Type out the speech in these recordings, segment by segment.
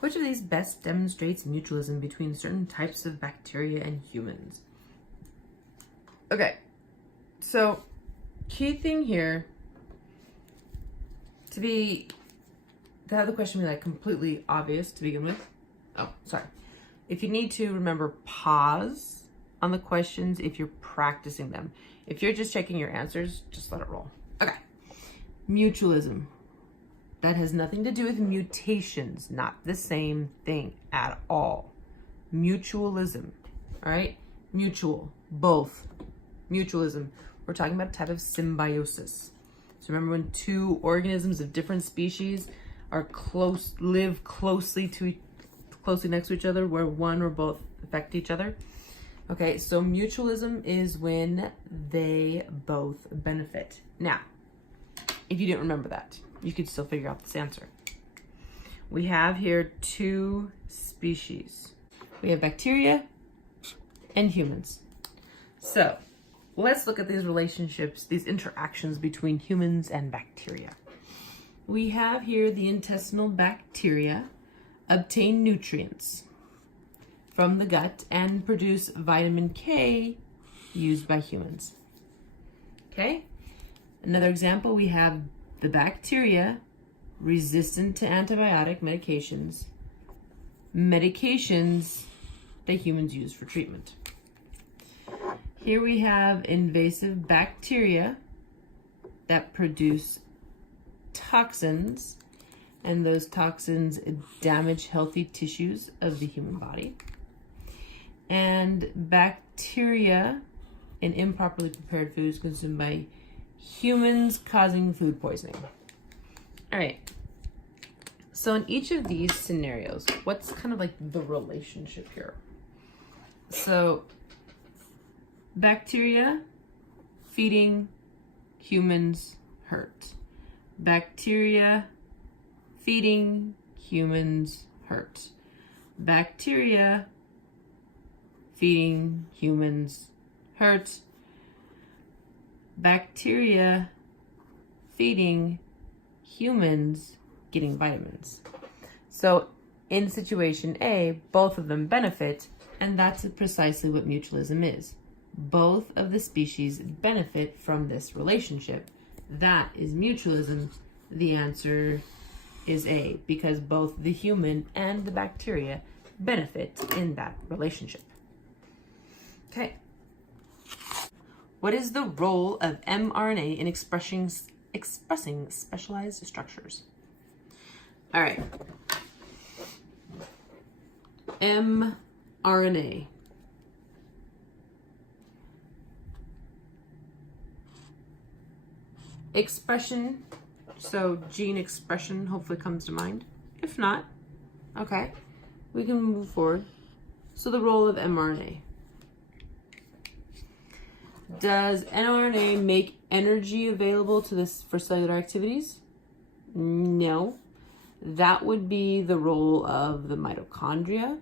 Which of these best demonstrates mutualism between certain types of bacteria and humans? Okay, so key thing here to have the question be like completely obvious to begin with. Oh, sorry. If you need to, remember, pause on the questions if you're practicing them. If you're just checking your answers, just let it roll. Okay. Mutualism. That has nothing to do with mutations. Not the same thing at all. Mutualism. All right? Mutual. Both. Mutualism. We're talking about a type of symbiosis. So remember when two organisms of different species are live closely next to each other, where one or both affect each other? Okay, so mutualism is when they both benefit. Now, if you didn't remember that, you could still figure out this answer. We have here two species. We have bacteria and humans. So let's look at these relationships, these interactions between humans and bacteria. We have here the intestinal bacteria obtain nutrients from the gut and produce vitamin K used by humans. Okay? Another example, we have the bacteria resistant to antibiotic medications that humans use for treatment. Here we have invasive bacteria that produce toxins, and those toxins damage healthy tissues of the human body. And bacteria in improperly prepared foods consumed by humans causing food poisoning. All right. So in each of these scenarios, what's kind of like the relationship here? So bacteria feeding humans hurt. Bacteria feeding humans hurt. Bacteria feeding humans hurt. Bacteria feeding humans getting vitamins. So in situation A, both of them benefit, and that's precisely what mutualism is. Both of the species benefit from this relationship. That is mutualism. The answer is A, because both the human and the bacteria benefit in that relationship. Okay. What is the role of mRNA in expressing specialized structures? All right. mRNA. Expression, so gene expression hopefully comes to mind. If not, okay, we can move forward. So the role of mRNA. Does mRNA make energy available to this for cellular activities? No. That would be the role of the mitochondria.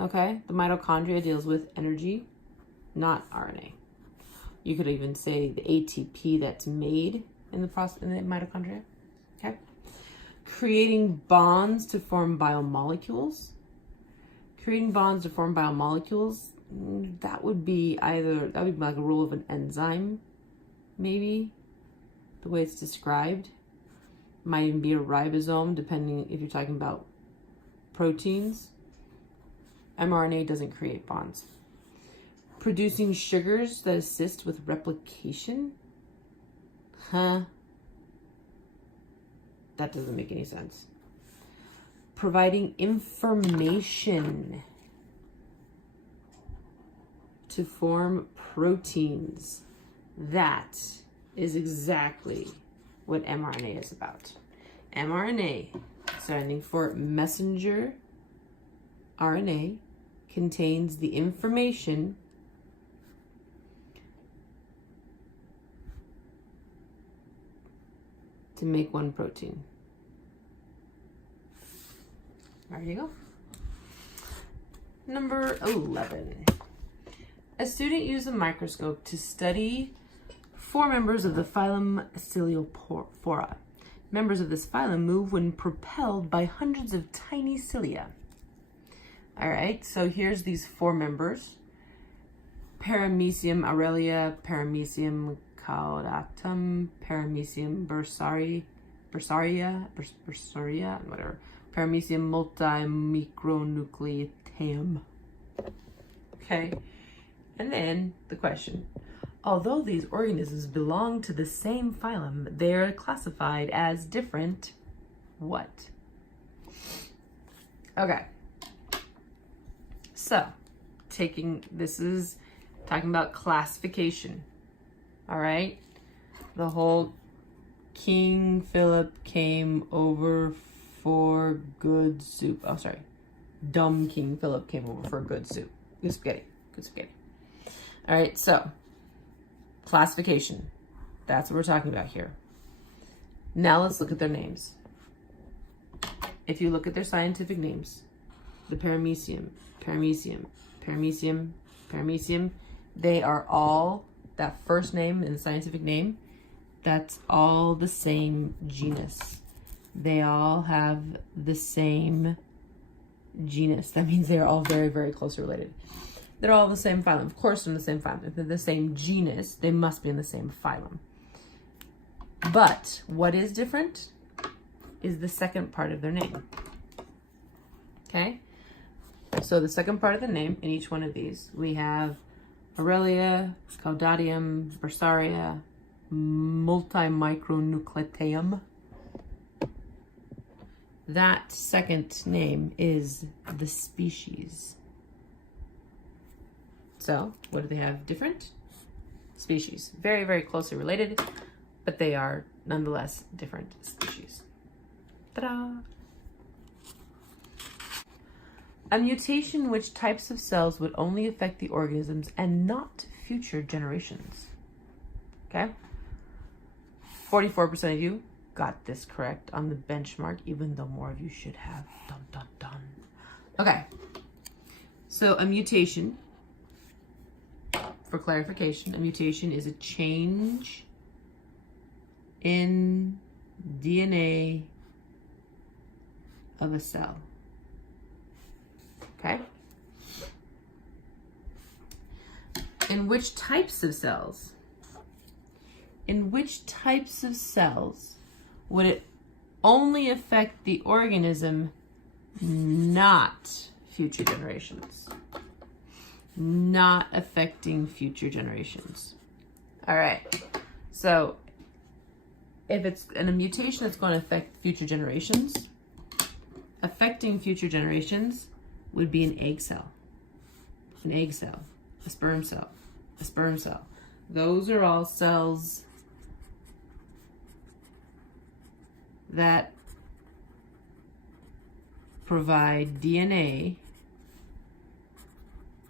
Okay, the mitochondria deals with energy, not RNA. You could even say the ATP that's made in the process in the mitochondria. Okay, creating bonds to form biomolecules. Creating bonds to form biomolecules. That would be like a role of an enzyme, maybe, the way it's described. Might even be a ribosome, depending if you're talking about proteins. mRNA doesn't create bonds. Producing sugars that assist with replication? That doesn't make any sense. Providing information to form proteins. That is exactly what mRNA is about. mRNA, standing for messenger RNA, contains the information to make one protein. There you go. Number 11. A student used a microscope to study 4 members of the phylum Coleophora. Members of this phylum move when propelled by hundreds of tiny cilia. All right, so here's these 4 members. Paramecium aurelia, Paramecium caudatum, Paramecium bursaria, whatever. Paramecium multimicronucleateum. Okay, and then the question. Although these organisms belong to the same phylum, they are classified as different what? Okay. So, this is talking about classification. All right? The whole King Philip came over for good soup. Oh, sorry. Dumb King Philip came over for good soup. Good spaghetti. Good spaghetti. All right, so classification. That's what we're talking about here. Now let's look at their names. If you look at their scientific names, the Paramecium, they are all, that first name and the scientific name, that's all the same genus. They all have the same genus. That means they're all very, very closely related. They're all the same phylum. Of course, they're in the same phylum. If they're the same genus, they must be in the same phylum. But what is different is the second part of their name. Okay? So the second part of the name in each one of these, we have Aurelia, Caudatium, Bursaria, Multimicronucleateum. That second name is the species. So, what do they have different? Species. Very, very closely related, but they are nonetheless different species. Ta-da! A mutation which types of cells would only affect the organisms and not future generations. Okay? 44% of you got this correct on the benchmark, even though more of you should have. Dun, dun, dun. Okay. So, a mutation, for clarification, a mutation is a change in DNA of a cell. Okay? In which types of cells? In which types of cells would it only affect the organism, not future generations? Not affecting future generations. All right. So if it's in a mutation that's going to affect future generations, affecting future generations would be an egg cell, a sperm cell, a sperm cell. Those are all cells that provide DNA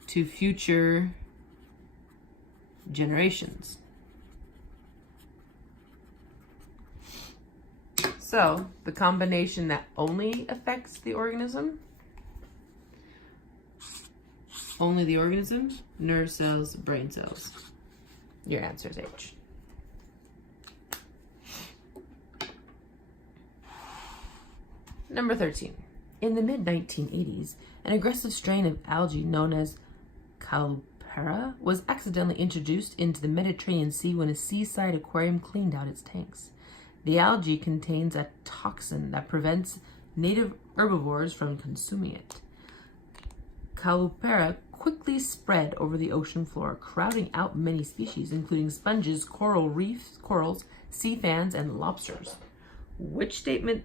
to future generations. So, the combination that only affects the organism, only the organism, nerve cells, brain cells. Your answer is H. Number 13. In the mid-1980s, an aggressive strain of algae known as Calopera was accidentally introduced into the Mediterranean Sea when a seaside aquarium cleaned out its tanks. The algae contains a toxin that prevents native herbivores from consuming it. Calopera quickly spread over the ocean floor, crowding out many species, including sponges, coral reefs, corals, sea fans, and lobsters. Which statement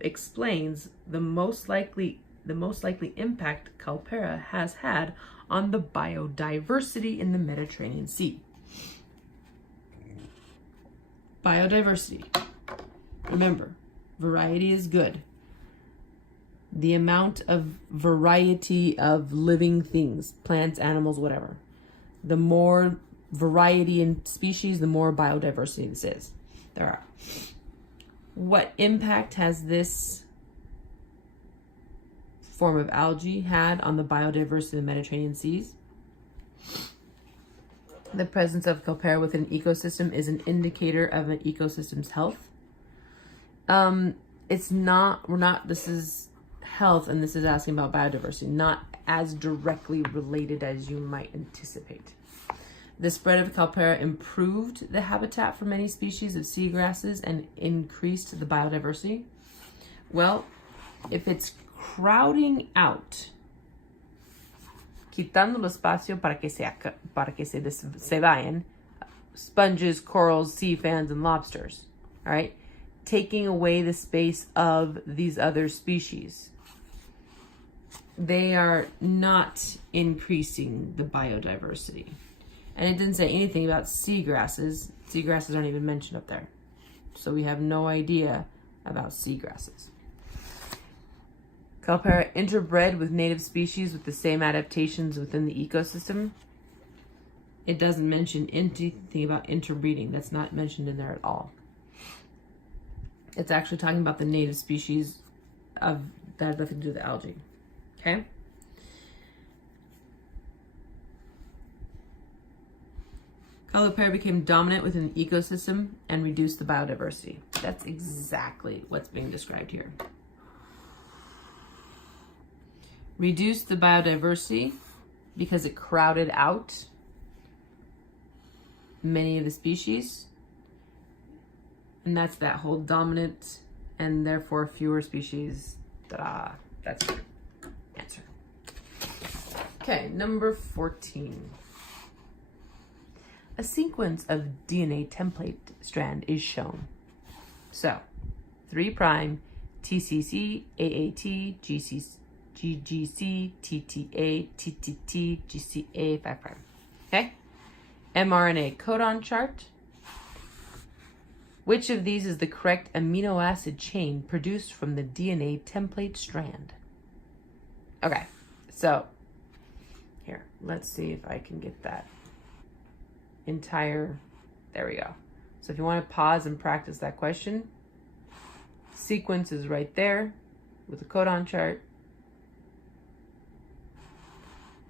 explains the most likely impact Calopera has had on the biodiversity in the Mediterranean Sea? Biodiversity. Remember, variety is good. The amount of variety of living things, plants, animals, whatever. The more variety in species, the more biodiversity there are. What impact has this form of algae had on the biodiversity of the Mediterranean seas? The presence of Calopera within an ecosystem is an indicator of an ecosystem's health. It's not, this is health and this is asking about biodiversity, not as directly related as you might anticipate. The spread of Calpera improved the habitat for many species of seagrasses and increased the biodiversity. Well, if it's crowding out, quitando el espacio para que se vayan, sponges, corals, sea fans, and lobsters, all right? Taking away the space of these other species. They are not increasing the biodiversity. And it didn't say anything about seagrasses. Seagrasses aren't even mentioned up there. So we have no idea about seagrasses. Calpera interbred with native species with the same adaptations within the ecosystem. It doesn't mention anything about interbreeding. That's not mentioned in there at all. It's actually talking about the native species that have nothing to do with the algae. Okay? Calpera became dominant within the ecosystem and reduced the biodiversity. That's exactly what's being described here. Reduced the biodiversity because it crowded out many of the species. And that's that whole dominant and therefore fewer species. Ta-da. That's the answer. Okay, number 14. A sequence of DNA template strand is shown. So, 3', TCC, AAT, GGC, TTA, TTT, GCA, 5'. Okay? mRNA codon chart. Which of these is the correct amino acid chain produced from the DNA template strand? Okay, so here, let's see if I can get that entire, there we go. So if you want to pause and practice that question, sequence is right there with the codon chart.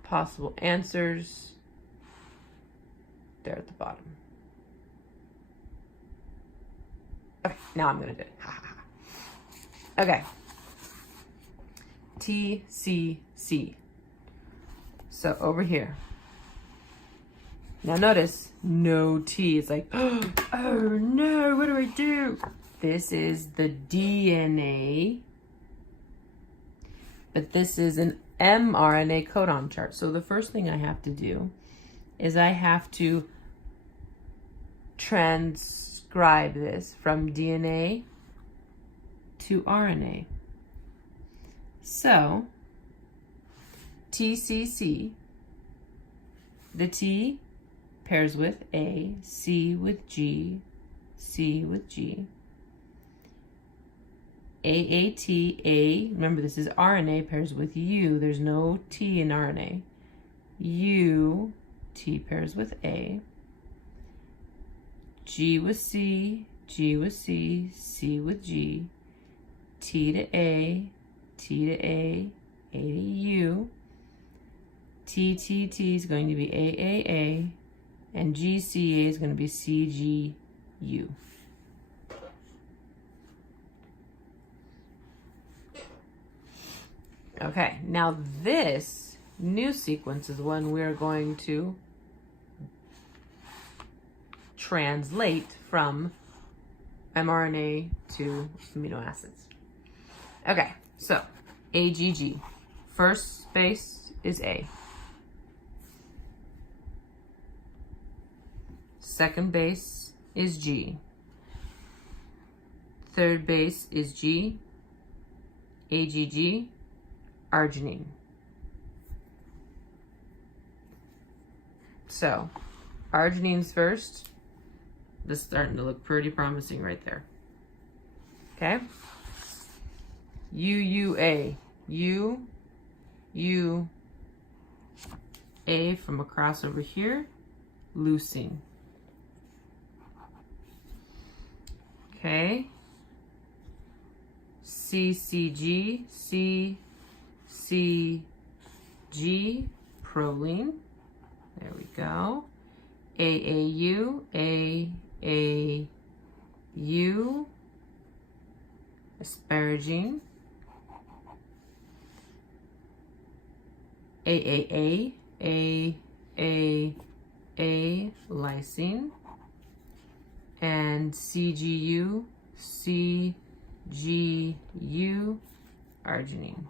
Possible answers there at the bottom. Okay, now I'm gonna do it. Okay. TCC. So over here. Now notice, no T. It's like, oh no, what do I do? This is the DNA, but this is an mRNA codon chart. So the first thing I have to do is I have to transcribe this from DNA to RNA. So, TCC, the T pairs with A, C with G, C with G. AAT, A, remember this is RNA, pairs with U. There's no T in RNA. U, T pairs with A. G with C, G with C, C with G. T to A, T to A, A to U. TTT is going to be AAA, and GCA is going to be CGU. Okay, now this new sequence is one we're going to translate from mRNA to amino acids. Okay, so AGG. First base is A. Second base is G. Third base is G. AGG. Arginine. So, arginine's first. This is starting to look pretty promising right there. Okay? UUA. A from across over here. Leucine. Okay? CCG. CCG. Proline. There we go. AAU. AAU. asparagine, AAA, lysine, and CGU, arginine.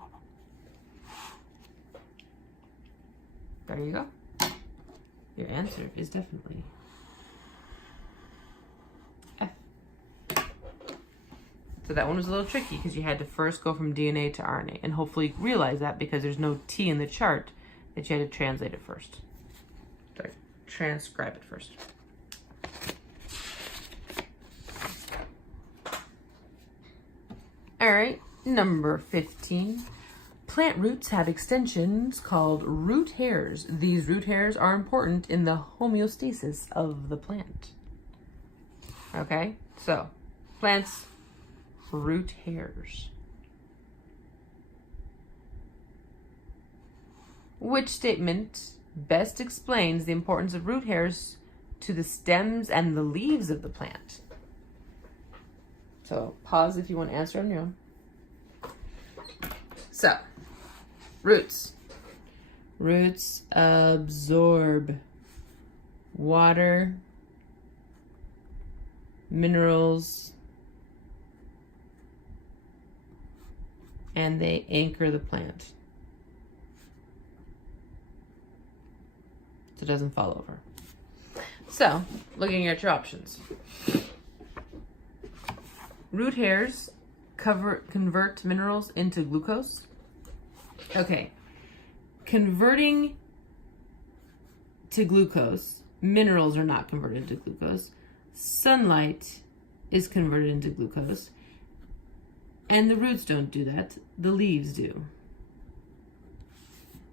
There you go. Your answer is definitely F. So that one was a little tricky because you had to first go from DNA to RNA, and hopefully realize that because there's no T in the chart that you had to translate it first. Sorry, transcribe it first. All right, number 15. Plant roots have extensions called root hairs. These root hairs are important in the homeostasis of the plant. Okay, so plants, root hairs. Which statement best explains the importance of root hairs to the stems and the leaves of the plant? So pause if you want to answer on your own. So, roots. Roots absorb water, minerals, and they anchor the plant so it doesn't fall over. So, looking at your options. Root hairs convert minerals into glucose. Okay, converting to glucose, minerals are not converted to glucose. Sunlight is converted into glucose. And the roots don't do that, the leaves do.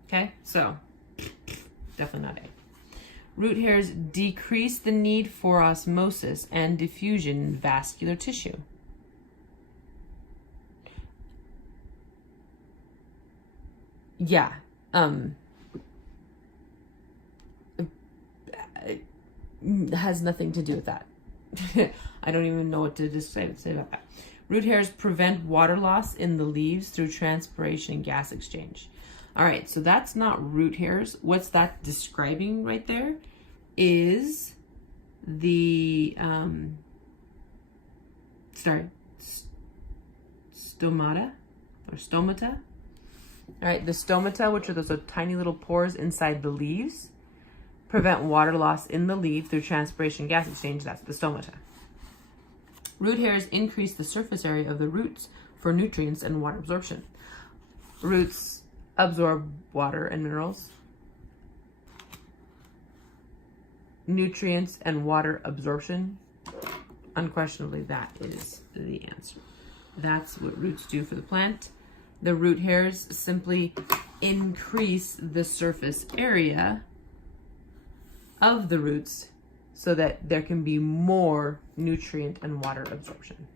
Okay, so definitely not A. Root hairs decrease the need for osmosis and diffusion in vascular tissue. Yeah, it has nothing to do with that. I don't even know what to say about that. Root hairs prevent water loss in the leaves through transpiration and gas exchange. All right, so that's not root hairs. What's that describing right there is the, stomata or stomata. All right, the stomata, which are those tiny little pores inside the leaves, prevent water loss in the leaf through transpiration gas exchange. That's the stomata. Root hairs increase the surface area of the roots for nutrients and water absorption. Roots absorb water and minerals. Nutrients and water absorption. Unquestionably, that is the answer. That's what roots do for the plant. The root hairs simply increase the surface area of the roots so that there can be more nutrient and water absorption.